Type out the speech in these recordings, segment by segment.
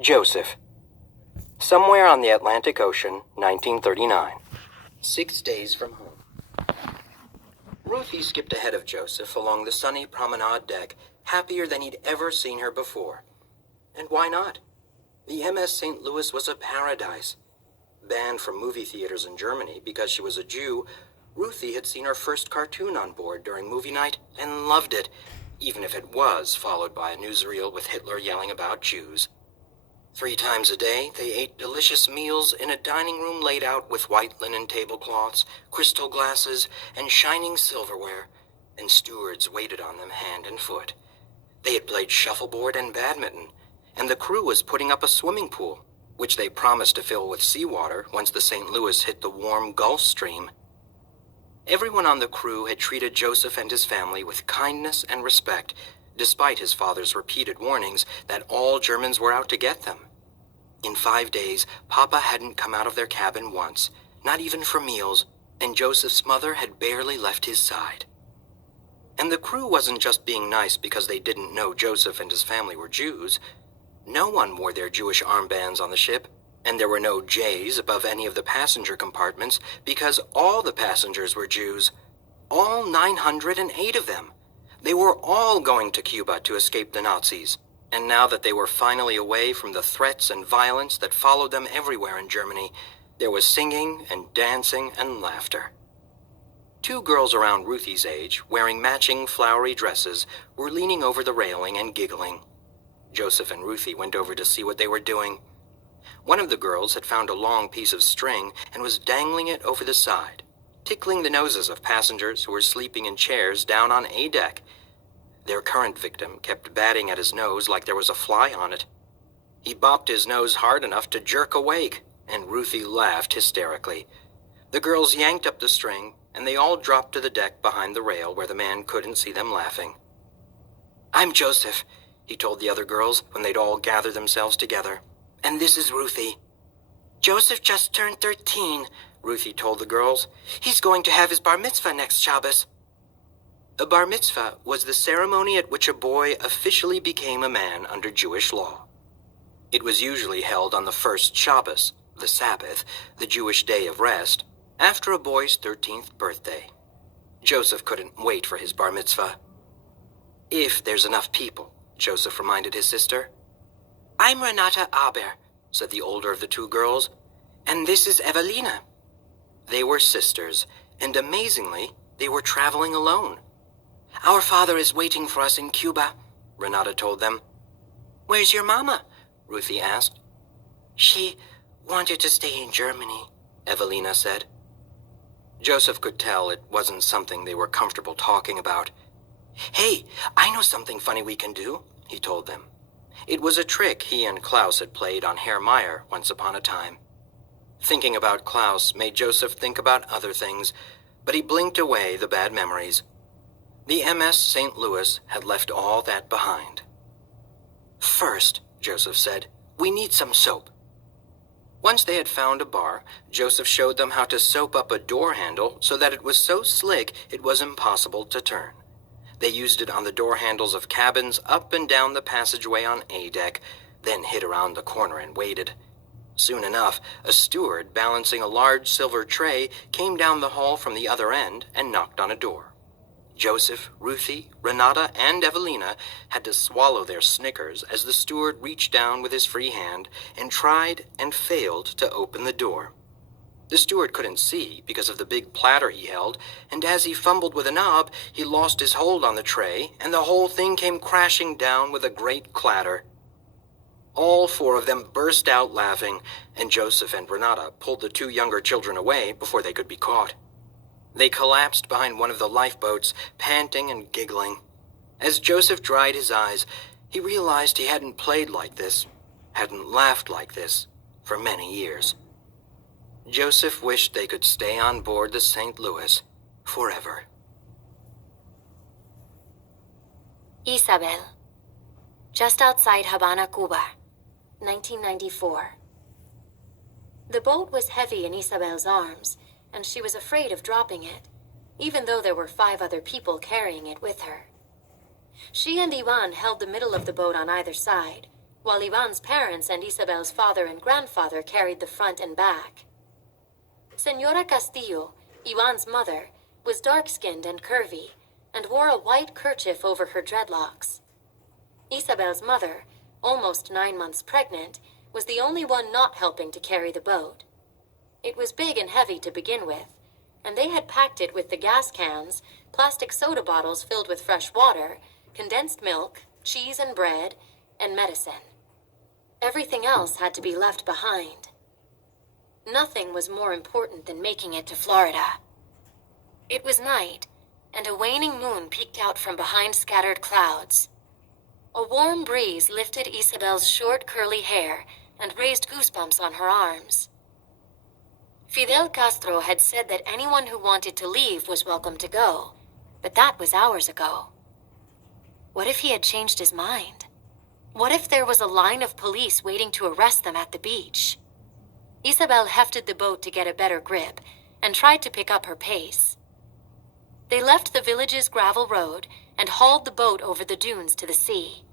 Joseph. Somewhere on the Atlantic Ocean, 1939. 6 days from home. Ruthie skipped ahead of Joseph along the sunny promenade deck, happier than he'd ever seen her before. And why not? The MS St. Louis was a paradise. Banned from movie theaters in Germany because she was a Jew, Ruthie had seen her first cartoon on board during movie night and loved it, even if it was followed by a newsreel with Hitler yelling about Jews. 3 times a day, they ate delicious meals in a dining room laid out with white linen tablecloths, crystal glasses, and shining silverware, and stewards waited on them hand and foot. They had played shuffleboard and badminton, and the crew was putting up a swimming pool, which they promised to fill with seawater once the St. Louis hit the warm Gulf Stream. Everyone on the crew had treated Joseph and his family with kindness and respect, despite his father's repeated warnings that all Germans were out to get them. In 5 days, Papa hadn't come out of their cabin once, not even for meals, and Joseph's mother had barely left his side. And the crew wasn't just being nice because they didn't know Joseph and his family were Jews. No one wore their Jewish armbands on the ship, and there were no J's above any of the passenger compartments because all the passengers were Jews. All 908 of them. They were all going to Cuba to escape the Nazis. And now that they were finally away from the threats and violence that followed them everywhere in Germany, there was singing and dancing and laughter. 2 girls around Ruthie's age, wearing matching flowery dresses, were leaning over the railing and giggling. Joseph and Ruthie went over to see what they were doing. One of the girls had found a long piece of string and was dangling it over the side, tickling the noses of passengers who were sleeping in chairs down on A deck. Their current victim kept batting at his nose like there was a fly on it. He bopped his nose hard enough to jerk awake, and Ruthie laughed hysterically. The girls yanked up the string, and they all dropped to the deck behind the rail where the man couldn't see them laughing. "I'm Joseph," he told the other girls when they'd all gathered themselves together. "And this is Ruthie." "Joseph just turned 13, Ruthie told the girls. "He's going to have his bar mitzvah next Shabbos." A bar mitzvah was the ceremony at which a boy officially became a man under Jewish law. It was usually held on the first Shabbos, the Sabbath, the Jewish day of rest, after a boy's 13th birthday. Joseph couldn't wait for his bar mitzvah. "If there's enough people," Joseph reminded his sister. "I'm Renata Aber," said the older of the 2 girls, "and this is Evelina." They were sisters, and amazingly, they were traveling alone. "Our father is waiting for us in Cuba," Renata told them. "Where's your mama?" Ruthie asked. "She wanted to stay in Germany," Evelina said. Joseph could tell it wasn't something they were comfortable talking about. "Hey, I know something funny we can do," he told them. It was a trick he and Klaus had played on Herr Meyer once upon a time. Thinking about Klaus made Joseph think about other things, but he blinked away the bad memories. The MS St. Louis had left all that behind. "First," Joseph said, "we need some soap." Once they had found a bar, Joseph showed them how to soap up a door handle so that it was so slick it was impossible to turn. They used it on the door handles of cabins up and down the passageway on A deck, then hid around the corner and waited. Soon enough, a steward balancing a large silver tray came down the hall from the other end and knocked on a door. Joseph, Ruthie, Renata, and Evelina had to swallow their snickers as the steward reached down with his free hand and tried and failed to open the door. The steward couldn't see because of the big platter he held, and as he fumbled with a knob, he lost his hold on the tray, and the whole thing came crashing down with a great clatter. All 4 of them burst out laughing, and Joseph and Renata pulled the 2 younger children away before they could be caught. They collapsed behind one of the lifeboats, panting and giggling. As Joseph dried his eyes, he realized he hadn't played like this, hadn't laughed like this, for many years. Joseph wished they could stay on board the St. Louis forever. Isabel. Just outside Habana, Cuba, 1994. The boat was heavy in Isabel's arms, and she was afraid of dropping it, even though there were 5 other people carrying it with her. She and Ivan held the middle of the boat on either side, while Ivan's parents and Isabel's father and grandfather carried the front and back. Senora Castillo, Ivan's mother, was dark-skinned and curvy, and wore a white kerchief over her dreadlocks. Isabel's mother, almost 9 months pregnant, was the only one not helping to carry the boat. It was big and heavy to begin with, and they had packed it with the gas cans, plastic soda bottles filled with fresh water, condensed milk, cheese and bread, and medicine. Everything else had to be left behind. Nothing was more important than making it to Florida. It was night, and a waning moon peeked out from behind scattered clouds. A warm breeze lifted Isabel's short, curly hair and raised goosebumps on her arms. Fidel Castro had said that anyone who wanted to leave was welcome to go, but that was hours ago. What if he had changed his mind? What if there was a line of police waiting to arrest them at the beach? Isabel hefted the boat to get a better grip and tried to pick up her pace. They left the village's gravel road and hauled the boat over the dunes to the sea.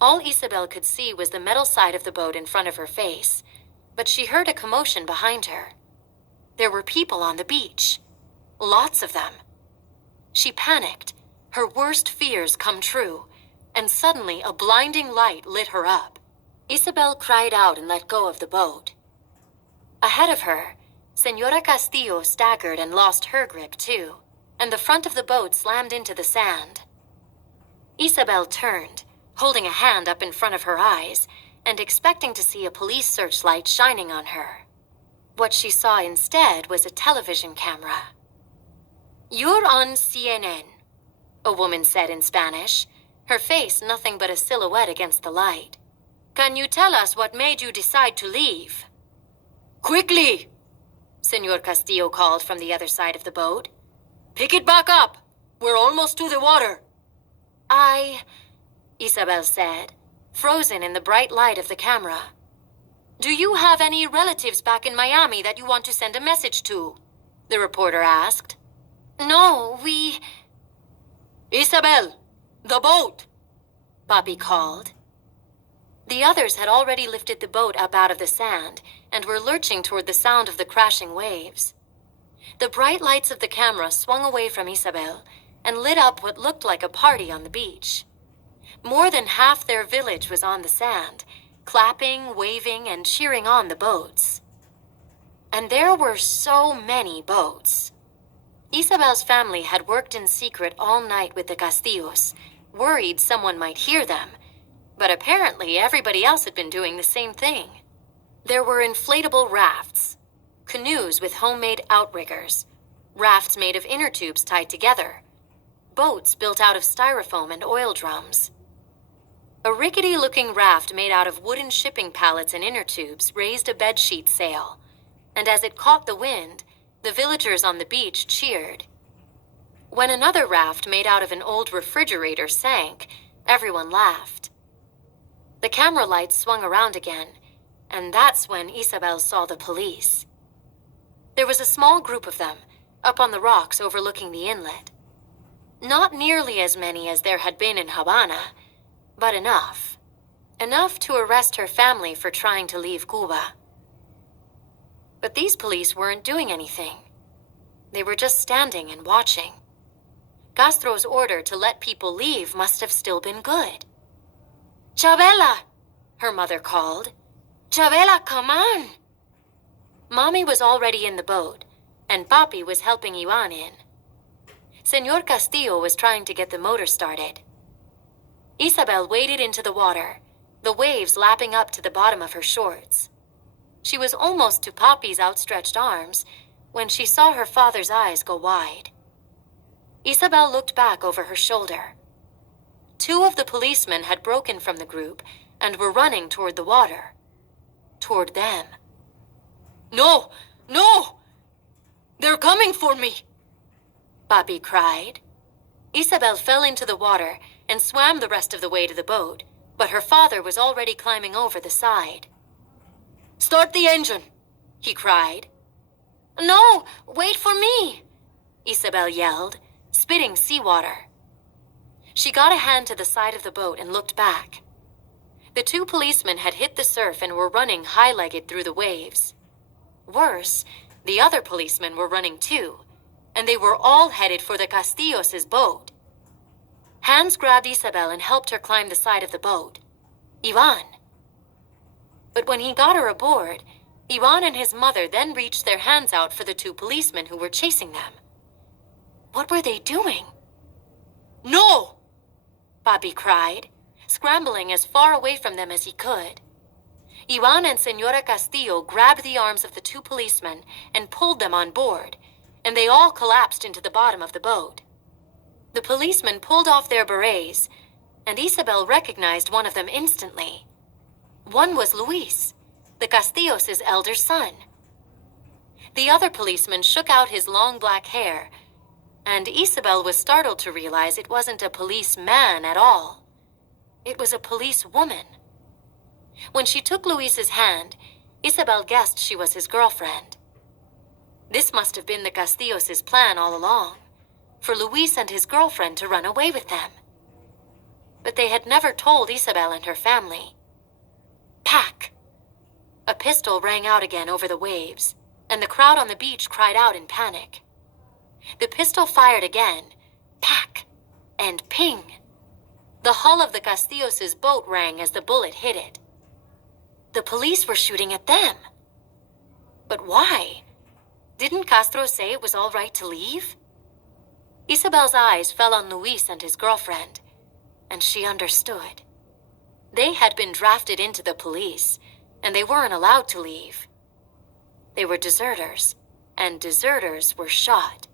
All Isabel could see was the metal side of the boat in front of her face, but she heard a commotion behind her. There were people on the beach. Lots of them. She panicked, her worst fears come true, and suddenly a blinding light lit her up. Isabel cried out and let go of the boat. Ahead of her, Senora Castillo staggered and lost her grip too, and the front of the boat slammed into the sand. Isabel turned, holding a hand up in front of her eyes, and expecting to see a police searchlight shining on her. What she saw instead was a television camera. "You're on CNN," a woman said in Spanish, her face nothing but a silhouette against the light. "Can you tell us what made you decide to leave?" "Quickly!" Senor Castillo called from the other side of the boat. "Pick it back up! We're almost to the water!" Isabel said, frozen in the bright light of the camera. "Do you have any relatives back in Miami that you want to send a message to?" the reporter asked. "No, we..." "Isabel! The boat!" Papi called. The others had already lifted the boat up out of the sand and were lurching toward the sound of the crashing waves. The bright lights of the camera swung away from Isabel and lit up what looked like a party on the beach. More than half their village was on the sand, clapping, waving, and cheering on the boats. And there were so many boats. Isabel's family had worked in secret all night with the Castillos, worried someone might hear them, but apparently everybody else had been doing the same thing. There were inflatable rafts, canoes with homemade outriggers, rafts made of inner tubes tied together, boats built out of styrofoam and oil drums. A rickety-looking raft made out of wooden shipping pallets and inner tubes raised a bedsheet sail, and as it caught the wind, the villagers on the beach cheered. When another raft made out of an old refrigerator sank, everyone laughed. The camera lights swung around again, and that's when Isabel saw the police. There was a small group of them, up on the rocks overlooking the inlet. Not nearly as many as there had been in Havana, but enough. Enough to arrest her family for trying to leave Cuba. But these police weren't doing anything. They were just standing and watching. Castro's order to let people leave must have still been good. "Chavela!" her mother called. "Chavela, come on!" Mommy was already in the boat, and Papi was helping Ivan in. Senor Castillo was trying to get the motor started. Isabel waded into the water, the waves lapping up to the bottom of her shorts. She was almost to Papi's outstretched arms when she saw her father's eyes go wide. Isabel looked back over her shoulder. 2 of the policemen had broken from the group and were running toward the water. Toward them. "No! No! They're coming for me!" Papi cried. Isabel fell into the water and swam the rest of the way to the boat, but her father was already climbing over the side. "Start the engine!" he cried. "No! Wait for me!" Isabel yelled, spitting seawater. She got a hand to the side of the boat and looked back. The two policemen had hit the surf and were running high-legged through the waves. Worse, the other policemen were running too, and they were all headed for the Castillos' boat. Hans grabbed Isabel and helped her climb the side of the boat. Ivan. But when he got her aboard, Ivan and his mother then reached their hands out for the two policemen who were chasing them. What were they doing? No! Bobby cried, scrambling as far away from them as he could. Ivan and Senora Castillo grabbed the arms of the two policemen and pulled them on board, and they all collapsed into the bottom of the boat. The policemen pulled off their berets, and Isabel recognized one of them instantly. One was Luis, the Castillos' elder son. The other policeman shook out his long black hair, and Isabel was startled to realize it wasn't a policeman at all. It was a policewoman. When she took Luis's hand, Isabel guessed she was his girlfriend. This must have been the Castillos' plan all along, for Luis and his girlfriend to run away with them. But they had never told Isabel and her family. Pack! A pistol rang out again over the waves, and the crowd on the beach cried out in panic. The pistol fired again, pack, and ping. The hull of the Castillos' boat rang as the bullet hit it. The police were shooting at them. But why? Didn't Castro say it was all right to leave? Isabel's eyes fell on Luis and his girlfriend, and she understood. They had been drafted into the police, and they weren't allowed to leave. They were deserters, and deserters were shot.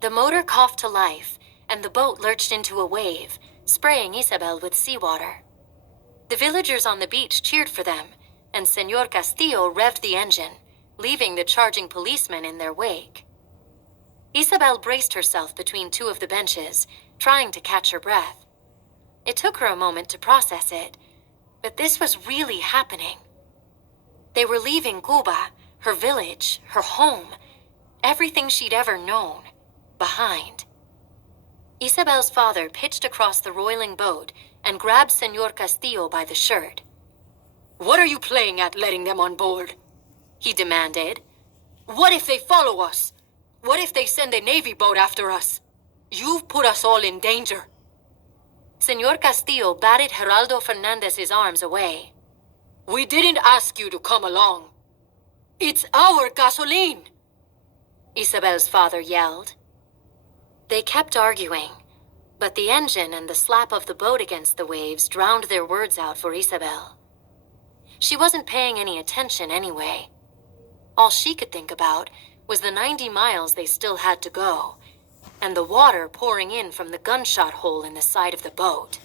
The motor coughed to life, and the boat lurched into a wave, spraying Isabel with seawater. The villagers on the beach cheered for them, and Senor Castillo revved the engine, leaving the charging policemen in their wake. Isabel braced herself between two of the benches, trying to catch her breath. It took her a moment to process it, but this was really happening. They were leaving Cuba, her village, her home, everything she'd ever known, behind. Isabel's father pitched across the roiling boat and grabbed Senor Castillo by the shirt. "What are you playing at, letting them on board?" he demanded. "What if they follow us? What if they send a Navy boat after us? You've put us all in danger." Senor Castillo batted Geraldo Fernandez's arms away. "We didn't ask you to come along. It's our gasoline!" Isabel's father yelled. They kept arguing, but the engine and the slap of the boat against the waves drowned their words out for Isabel. She wasn't paying any attention anyway. All she could think about was the 90 miles they still had to go, and the water pouring in from the gunshot hole in the side of the boat.